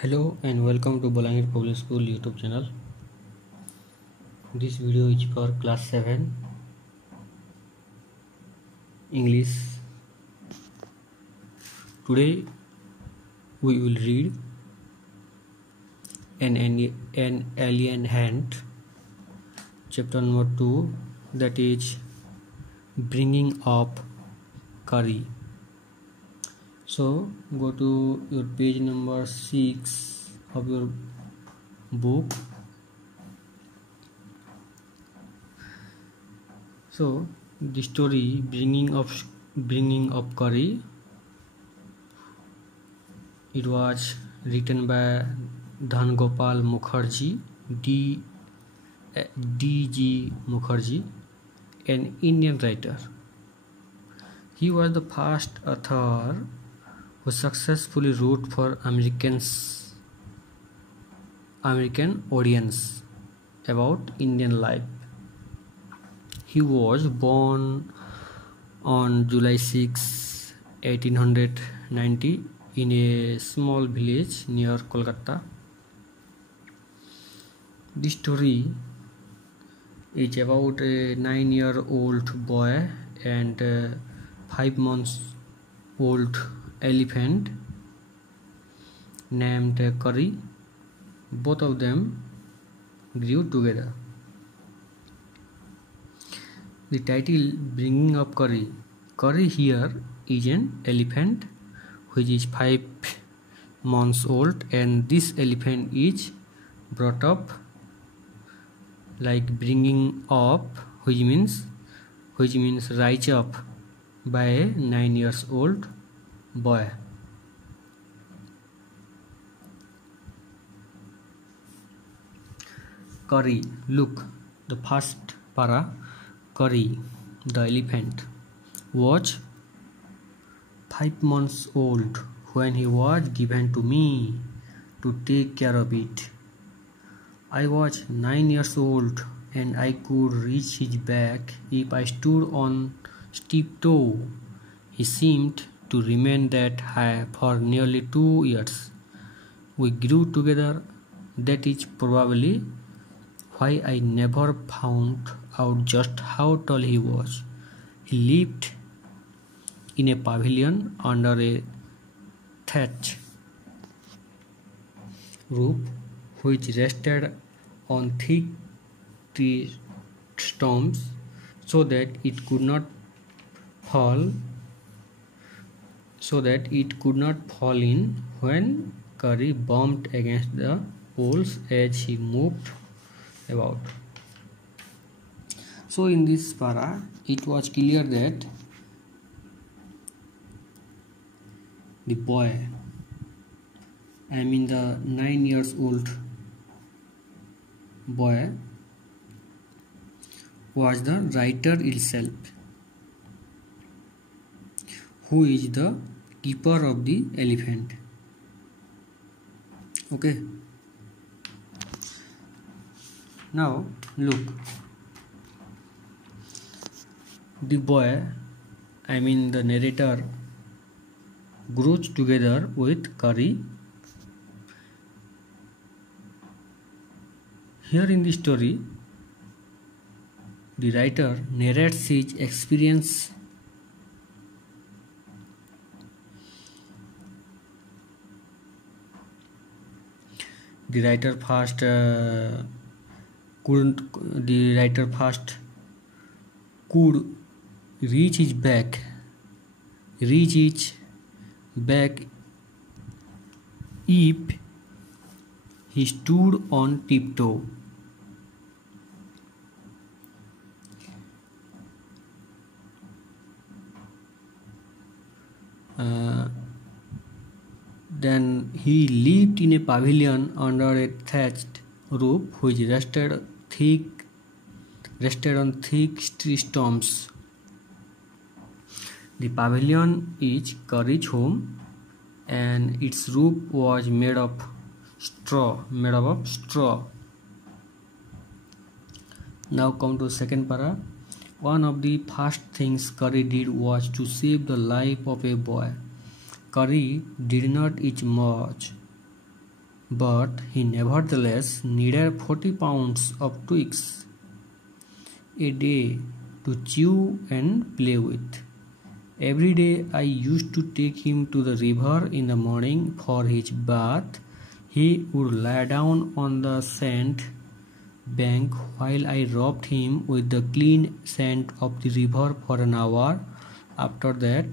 Hello and welcome to Bolangir Public School YouTube channel. This video is for class 7 English. Today we will read an alien hand, chapter number 2, that is bringing up curry. So go to your page number 6 of your book. So the story bringing up curry, it was written by Dhangopal Mukherjee, D.G. Mukherjee, an Indian writer. He was the first author who successfully wrote for American audience about Indian life. He was born on July 6, 1890 in a small village near Kolkata. The story is about a 9-year-old boy and a 5-month-old elephant named Curry. Both of them grew together. The title bringing up curry. Curry here is an elephant which is 5 months old, and this elephant is brought up like bringing up, which means rise up by a 9-year-old boy. Curry, look, the first para. Curry, the elephant, was 5 months old when he was given to me to take care of it. I was 9 years old and I could reach his back if I stood on steep toe. He seemed to remain that high for nearly 2 years. We grew together. That is probably why I never found out just how tall he was. He lived in a pavilion under a thatched roof which rested on thick tree stumps so that it could not fall in when Curry bumped against the poles as he moved about. So in this para, it was clear that the boy, the 9-year-old boy, was the writer itself, who is the keeper of the elephant. Okay. Now look. The boy, the narrator, grows together with Curry. Here in the story, the writer narrates his experience. The writer first could reach his back if he stood on tiptoe. Then he lived in a pavilion under a thatched roof which rested on thick tree stumps. The pavilion is Curry's home, and its roof was made of straw. Now come to second para. One of the first things Curry did was to save the life of a boy. Curry did not eat much, but he nevertheless needed 40 pounds of twigs a day to chew and play with. Every day I used to take him to the river in the morning for his bath. He would lie down on the sand bank while I rubbed him with the clean sand of the river for an hour. After that,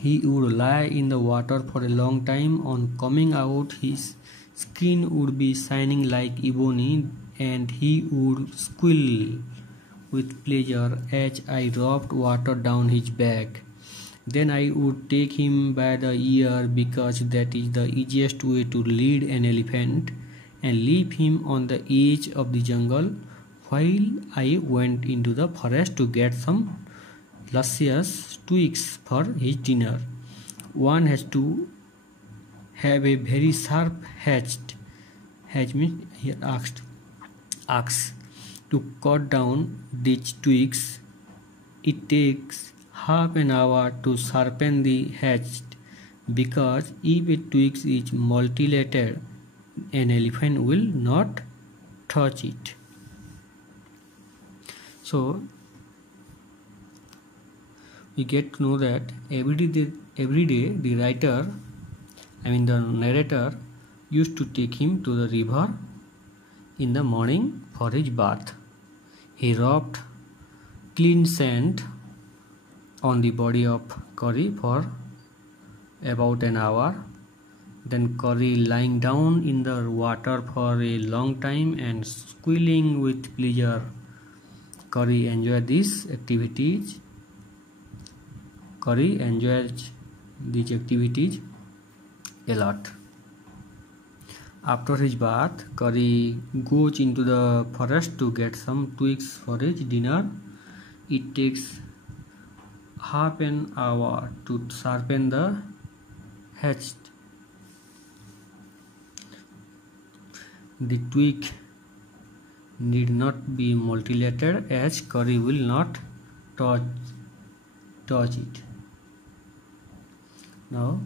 he would lie in the water for a long time. On coming out, his skin would be shining like ebony, and he would squeal with pleasure as I rubbed water down his back. Then I would take him by the ear, because that is the easiest way to lead an elephant, and leave him on the edge of the jungle while I went into the forest to get some luscious twigs for his dinner. One has to have a very sharp hedge means here axe to cut down these twigs. It takes half an hour to sharpen the hedge, because if a twig is mutilated, an elephant will not touch it. So we get to know that every day the narrator used to take him to the river in the morning for his bath. He rubbed clean sand on the body of Curry for about an hour. Then Curry, lying down in the water for a long time and squealing with pleasure. Curry enjoyed these activities. Curry enjoys these activities a lot. After his bath, Curry goes into the forest to get some twigs for his dinner. It takes half an hour to sharpen the hedge. The twig need not be mutilated, as Curry will not touch it. Now,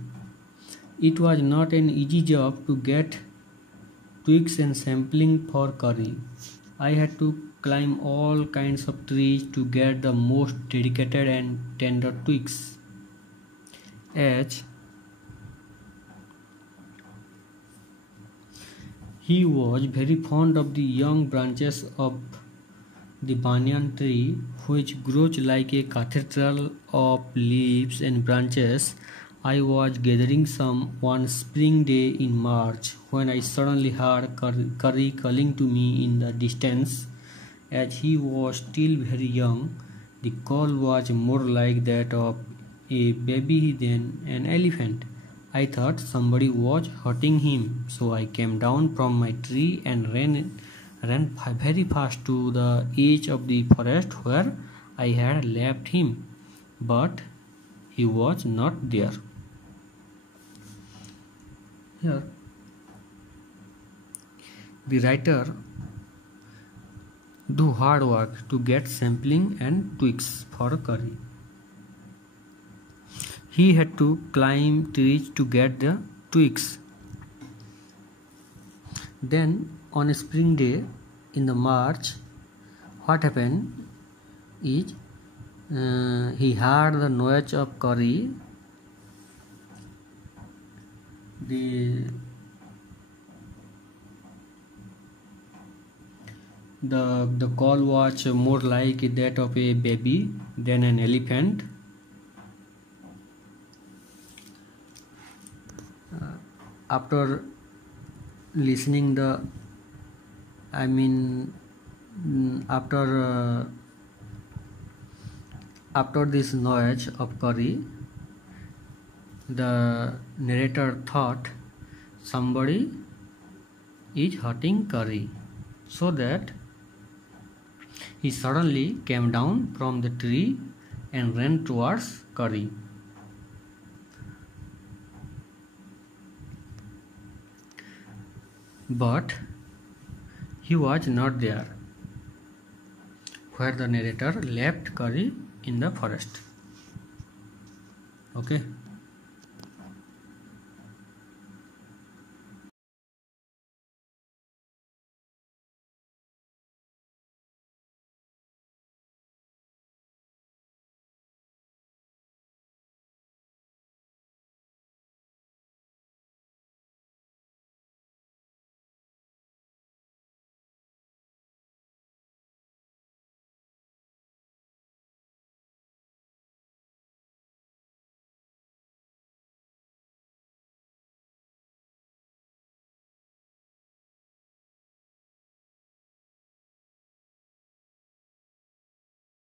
it was not an easy job to get twigs and sampling for Curry. I had to climb all kinds of trees to get the most dedicated and tender twigs. As he was very fond of the young branches of the banyan tree, which grows like a cathedral of leaves and branches, I was gathering some one spring day in March, when I suddenly heard Curry calling to me in the distance. As he was still very young, the call was more like that of a baby than an elephant. I thought somebody was hurting him, so I came down from my tree and ran very fast to the edge of the forest where I had left him, but he was not there. Here, the writer do hard work to get sampling and twigs for Curry. He had to climb trees to get the twigs. Then on a spring day in the March, what happened is he heard the noise of Curry. The call was more like that of a baby than an elephant. After listening after this noise of Curry, the narrator thought somebody is hurting Curry, so that he suddenly came down from the tree and ran towards Curry. But he was not there where the narrator left Curry in the forest. Okay.